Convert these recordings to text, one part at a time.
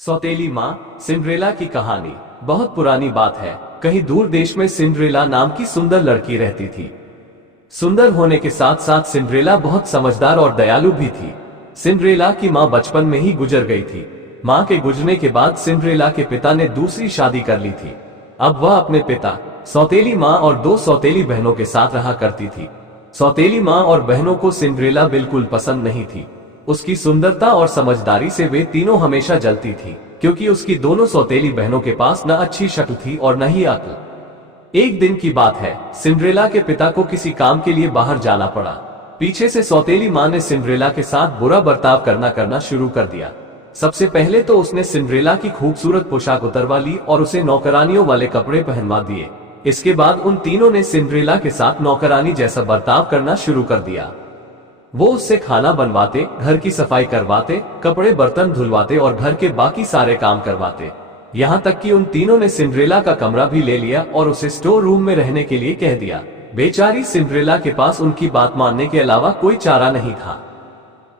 सौतेली माँ सिंड्रेला की कहानी बहुत पुरानी बात है। कहीं दूर देश में सिंड्रेला नाम की सुंदर लड़की रहती थी। सुंदर होने के साथ साथ सिंड्रेला बहुत समझदार और दयालु भी थी। सिंड्रेला की माँ बचपन में ही गुजर गई थी। माँ के गुजरने के बाद सिंड्रेला के पिता ने दूसरी शादी कर ली थी। अब वह अपने पिता, सौतेली माँ और दो सौतेली बहनों के साथ रहा करती थी। सौतेली माँ और बहनों को सिंड्रेला बिल्कुल पसंद नहीं थी। उसकी सुंदरता और समझदारी से वे तीनों हमेशा जलती थी, क्योंकि उसकी दोनों सौतेली बहनों के पास न अच्छी शक्ल थी और न ही अक्ल। एक दिन की बात है, सिंड्रेला के पिता को किसी काम के लिए बाहर जाना पड़ा। पीछे से सौतेली माँ ने सिंड्रेला के साथ बुरा बर्ताव करना शुरू कर दिया। सबसे पहले तो उसने सिंड्रेला की खूबसूरत पोशाक उतरवा ली और उसे नौकरानियों वाले कपड़े पहनवा दिए। इसके बाद उन तीनों ने सिंड्रेला के साथ नौकरानी जैसा बर्ताव करना शुरू कर दिया। वो उससे खाना बनवाते, घर की सफाई करवाते, कपड़े बर्तन धुलवाते और घर के बाकी सारे काम करवाते। यहाँ तक कि उन तीनों ने सिंड्रेला का कमरा भी ले लिया और उसे स्टोर रूम में रहने के लिए कह दिया। बेचारी सिंड्रेला के पास उनकी बात मानने के अलावा कोई चारा नहीं था।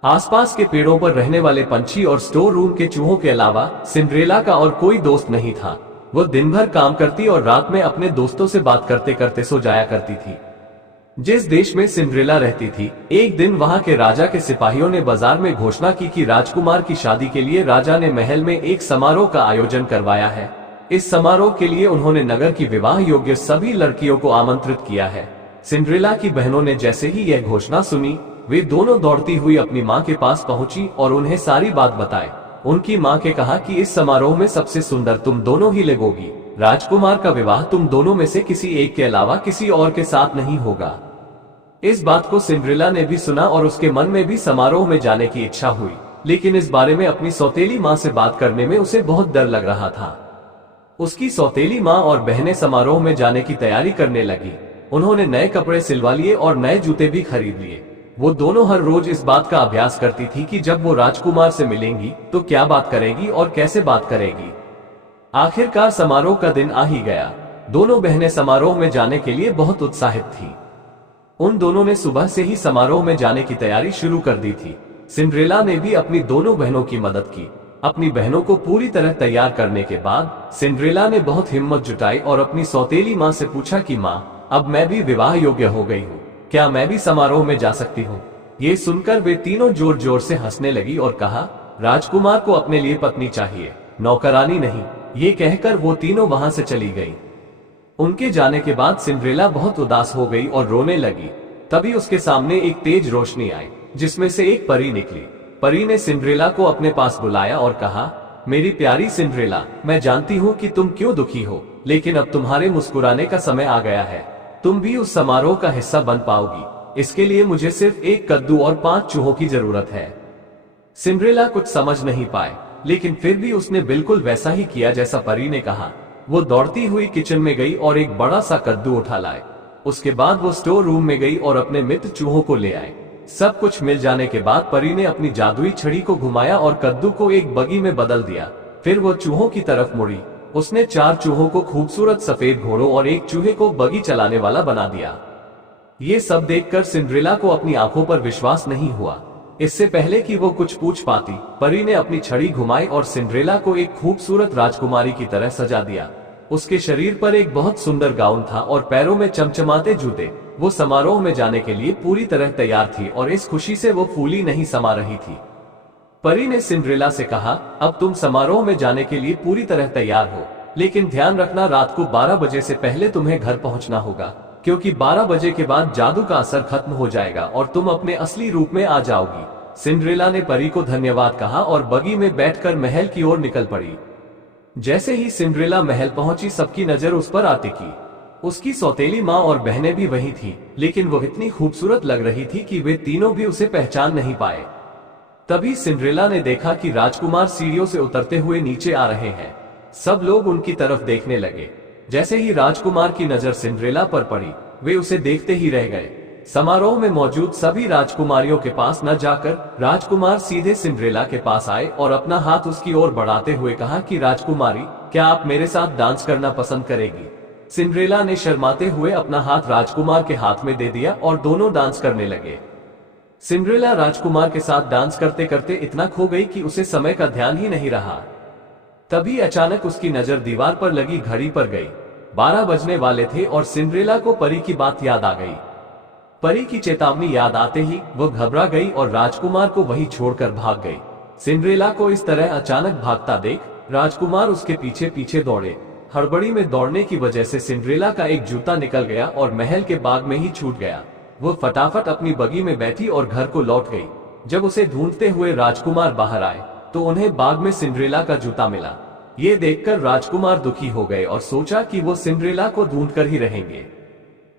आसपास के पेड़ों पर रहने वाले पंछी और स्टोर रूम के चूहों के अलावा सिंड्रेला का और कोई दोस्त नहीं था। वो दिन भर काम करती और रात में अपने दोस्तों से बात करते करते सो जाया करती थी। जिस देश में सिंड्रेला रहती थी, एक दिन वहां के राजा के सिपाहियों ने बाजार में घोषणा की कि राजकुमार की शादी के लिए राजा ने महल में एक समारोह का आयोजन करवाया है। इस समारोह के लिए उन्होंने नगर की विवाह योग्य सभी लड़कियों को आमंत्रित किया है। सिंड्रेला की बहनों ने जैसे ही यह घोषणा सुनी, वे दोनों दौड़ती हुई अपनी माँ के पास पहुंची और उन्हें सारी बात बताई। उनकी माँ के कहा कि इस समारोह में सबसे सुंदर तुम दोनों ही लगोगी। राजकुमार का विवाह तुम दोनों में से किसी एक के अलावा किसी और के साथ नहीं होगा। इस बात को सिंड्रेला ने भी सुना और उसके मन में भी समारोह में जाने की इच्छा हुई, लेकिन इस बारे में अपनी सौतेली माँ से बात करने में उसे बहुत डर लग रहा था। उसकी सौतेली माँ और बहनें समारोह में जाने की तैयारी करने लगी। उन्होंने नए कपड़े सिलवा लिए और नए जूते भी खरीद लिए। वो दोनों हर रोज इस बात का अभ्यास करती थी कि जब वो राजकुमार से मिलेंगी तो क्या बात करेगी और कैसे बात करेगी। आखिरकार समारोह का दिन आ ही गया। दोनों बहनें समारोह में जाने के लिए बहुत उत्साहित थी। उन दोनों ने सुबह से ही समारोह में जाने की तैयारी शुरू कर दी थी। सिंड्रेला ने भी अपनी दोनों बहनों की मदद की। अपनी बहनों को पूरी तरह तैयार करने के बाद सिंड्रेला ने बहुत हिम्मत जुटाई और अपनी सौतेली माँ से पूछा कि माँ, अब मैं भी विवाह योग्य हो गई हूँ, क्या मैं भी समारोह में जा सकती हूँ? ये सुनकर वे तीनों जोर जोर से हंसने लगी और कहा, राजकुमार को अपने लिए पत्नी चाहिए, नौकरानी नहीं। ये कहकर वो तीनों वहां से चली गई। उनके जाने के बाद सिंड्रेला बहुत उदास हो गई और रोने लगी। तभी उसके सामने एक तेज रोशनी आई, जिसमें से एक परी निकली। परी ने सिंड्रेला को अपने पास बुलाया और कहा, मेरी प्यारी सिंड्रेला, मैं जानती हूँ कि तुम क्यों दुखी हो, लेकिन अब तुम्हारे मुस्कुराने का समय आ गया है। तुम भी उस समारोह का हिस्सा बन पाओगी। इसके लिए मुझे सिर्फ एक कद्दू और 5 चूहों की जरूरत है। सिंड्रेला कुछ समझ नहीं पाए, लेकिन फिर भी उसने बिल्कुल वैसा ही किया जैसा परी ने कहा। वो दौड़ती हुई किचन में गई और एक बड़ा सा कद्दू उठा लाए। उसके बाद वो स्टोर रूम में गई और अपने मित्र चूहों को ले आए। सब कुछ मिल जाने के बाद परी ने अपनी जादुई छड़ी को घुमाया और कद्दू को एक बगी में बदल दिया। फिर वो चूहों की तरफ मुड़ी। उसने 4 चूहों को खूबसूरत सफेद घोड़ों और एक चूहे को बगी चलाने वाला बना दिया। ये सब देखकर सिंड्रेला को अपनी आंखों पर विश्वास नहीं हुआ। इससे पहले कि वो कुछ पूछ पाती, परी ने अपनी छड़ी घुमाई और सिंड्रेला को एक खूबसूरत राजकुमारी की तरह सजा दिया। उसके शरीर पर एक बहुत सुंदर गाउन था और पैरों में चमचमाते जूते। वो समारोह में जाने के लिए पूरी तरह तैयार थी और इस खुशी से वो फूली नहीं समा रही थी। परी ने सिंड्रेला से कहा, अब तुम समारोह में जाने के लिए पूरी तरह तैयार हो, लेकिन ध्यान रखना रात को 12 बजे से पहले तुम्हें घर पहुंचना होगा, क्योंकि 12 बजे के बाद जादू का असर खत्म हो जाएगा और तुम अपने असली रूप में आ जाओगी। सिंड्रेला ने परी को धन्यवाद कहा और बगी में बैठकर महल की ओर निकल पड़ी। जैसे ही सिंड्रेला महल पहुंची, सबकी नजर उस पर आती की। उसकी सौतेली माँ और बहनें भी वही थी, लेकिन वो इतनी खूबसूरत लग रही थी कि वे तीनों भी उसे पहचान नहीं पाए। तभी सिंड्रेला ने देखा कि राजकुमार सीढ़ियों से उतरते हुए नीचे आ रहे हैं। सब लोग उनकी तरफ देखने लगे। जैसे ही राजकुमार की नजर सिंड्रेला पर पड़ी, वे उसे देखते ही रह गए। समारोह में मौजूद सभी राजकुमारियों के पास न जाकर राजकुमार सीधे सिंड्रेला के पास आए और अपना हाथ उसकी ओर बढ़ाते हुए कहा कि राजकुमारी, क्या आप मेरे साथ डांस करना पसंद करेगी? सिंड्रेला ने शर्माते हुए अपना हाथ राजकुमार के हाथ में दे दिया और दोनों डांस करने लगे। सिंड्रेला राजकुमार के साथ डांस करते करते इतना खो गई कि उसे समय का ध्यान ही नहीं रहा। तभी अचानक उसकी नजर दीवार पर लगी घड़ी पर गई। 12 बजने वाले थे और सिंड्रेला को परी की बात याद आ गई। परी की चेतावनी याद आते ही वह घबरा गई और राजकुमार को वहीं छोड़कर भाग गई। सिंड्रेला को इस तरह अचानक भागता देख राजकुमार उसके पीछे पीछे दौड़े। हड़बड़ी में दौड़ने की वजह से सिंड्रेला का एक जूता निकल गया और महल के बाग में ही छूट गया। वो फटाफट अपनी बगी में बैठी और घर को लौट गई। जब उसे ढूंढते हुए राजकुमार बाहर आए तो उन्हें बाग में सिंड्रेला का जूता मिला। ये देखकर राजकुमार दुखी हो गए और सोचा कि वो सिंड्रेला को ढूंढकर ही रहेंगे।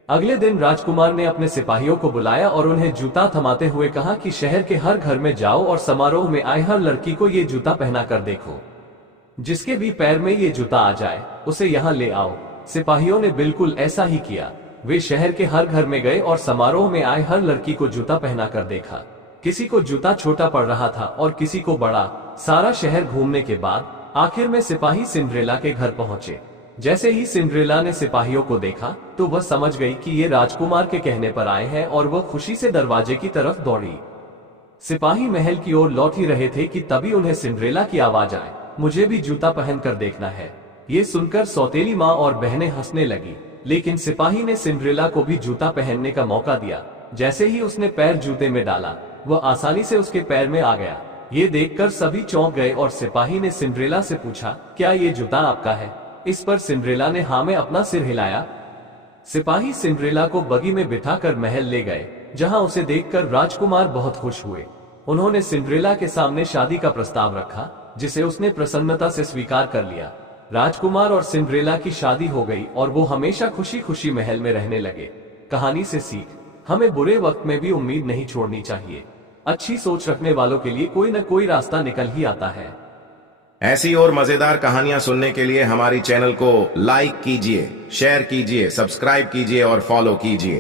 अगले दिन राजकुमार ने अपने सिपाहियों को बुलाया और उन्हें जूता थमाते हुए कहा कि शहर के हर घर में जाओ और समारोह में आए हर लड़की को ये जूता पहना कर देखो। जिसके भी पैर में ये जूता आ जाए उसे यहाँ ले आओ। सिपाहियों ने बिल्कुल ऐसा ही किया। वे शहर के हर घर में गए और समारोह में आए हर लड़की को जूता पहना कर देखा। किसी को जूता छोटा पड़ रहा था और किसी को बड़ा। सारा शहर घूमने के बाद आखिर में सिपाही सिंड्रेला के घर पहुंचे। जैसे ही सिंड्रेला ने सिपाहियों को देखा तो वह समझ गई कि ये राजकुमार के कहने पर आए हैं और वह खुशी से दरवाजे की तरफ दौड़ी। सिपाही महल की ओर लौट ही रहे थे कि तभी उन्हें सिंड्रेला की आवाज आए, मुझे भी जूता पहन कर देखना है। ये सुनकर सौतेली माँ और बहनें हंसने लगी, लेकिन सिपाही ने सिंड्रेला को भी जूता पहनने का मौका दिया। जैसे ही उसने पैर जूते में डाला वह आसानी से उसके पैर में आ गया। ये देखकर सभी चौंक गए और सिपाही ने सिंड्रेला से पूछा, क्या ये जूता आपका है? इस पर सिंड्रेला ने हाँ में अपना सिर हिलाया। सिपाही सिंड्रेला को बगी में बिठाकर महल ले गए, जहां उसे देखकर राजकुमार बहुत खुश हुए। उन्होंने सिंड्रेला के सामने शादी का प्रस्ताव रखा, जिसे उसने प्रसन्नता से स्वीकार कर लिया। राजकुमार और सिंड्रेला की शादी हो गई और वो हमेशा खुशी खुशी महल में रहने लगे। कहानी से सीख, हमें बुरे वक्त में भी उम्मीद नहीं छोड़नी चाहिए। अच्छी सोच रखने वालों के लिए कोई न कोई रास्ता निकल ही आता है। ऐसी और मजेदार कहानियां सुनने के लिए हमारी चैनल को लाइक कीजिए, शेयर कीजिए, सब्सक्राइब कीजिए और फॉलो कीजिए।